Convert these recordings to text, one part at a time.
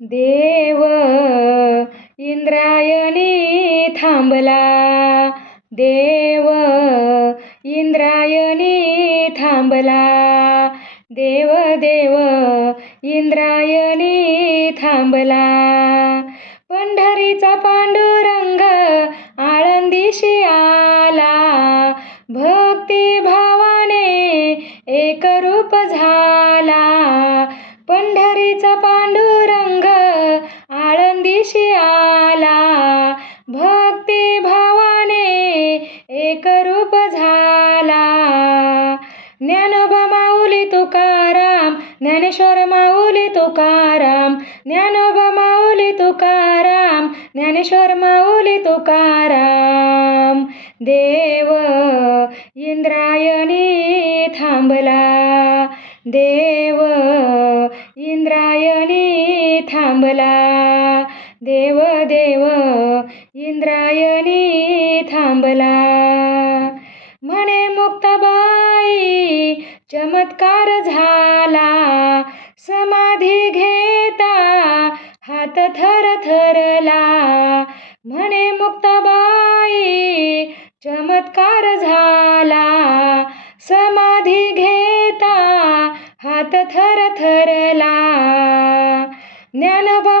देव इंद्रायणी थांबला. देव इंद्रायणी थांबला. देव देव इंद्रायणी थांबला. पंढरीचा पांडुरंग आळंदीशी आला. भक्ती भावाने एकरूप झाला. पंढरीचा पांडुरंग आळंदीशी आला. भक्ती भावाने एकरूप झाला. ज्ञानोबा माऊली तुकाराम ज्ञानेश्वर माऊली तुकाराम ज्ञानोबा माऊली तुकाराम ज्ञानेश्वर माऊली तुकाराम. देव इंद्रायणी थांबला. देव इंद्रायणी थांबला. देव देव इंद्रायणी थांबला. म्हणे मुक्ताबाई चमत्कार झाला. समाधी घेता हात थर थरला. म्हणे मुक्ताबाई चमत्कार झाला. समाधी घेता हात थर थरला. ज्ञानोबा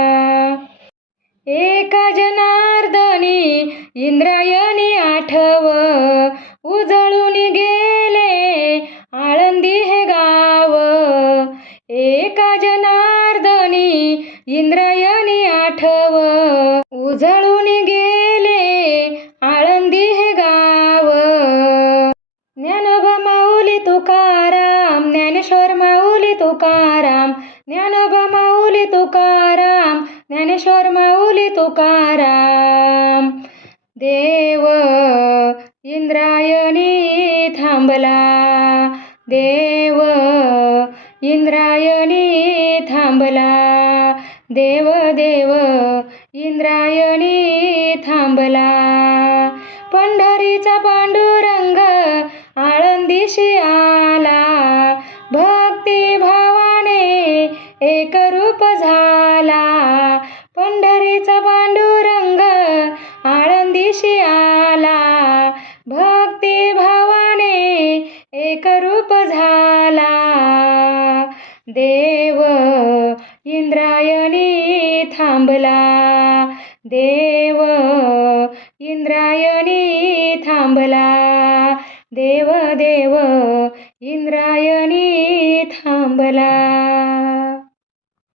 इंद्रायणी आठव उजळून गेले आळंदी हे गाव. एका जनार्दनी इंद्रायणी आठव उजळून गेले आळंदी हे गाव. ज्ञानोबा माऊली तुकाराम ज्ञानेश्वर माऊली तुकाराम ज्ञानोबा माऊली तुकाराम ज्ञानेश्वर माऊली तुकाराम. देव इंद्रायणी थांबला. देव इंद्रायणी थांबला. देव देव इंद्रायणी थांबला. पंढरीचा पांडुरंग आळंदीशी आला. भक्ती भावाने एकरूप झाला. झाला. देव इंद्रायणी थांबला. देव इंद्रायणी थांबला. देव देव इंद्रायणी थांबला.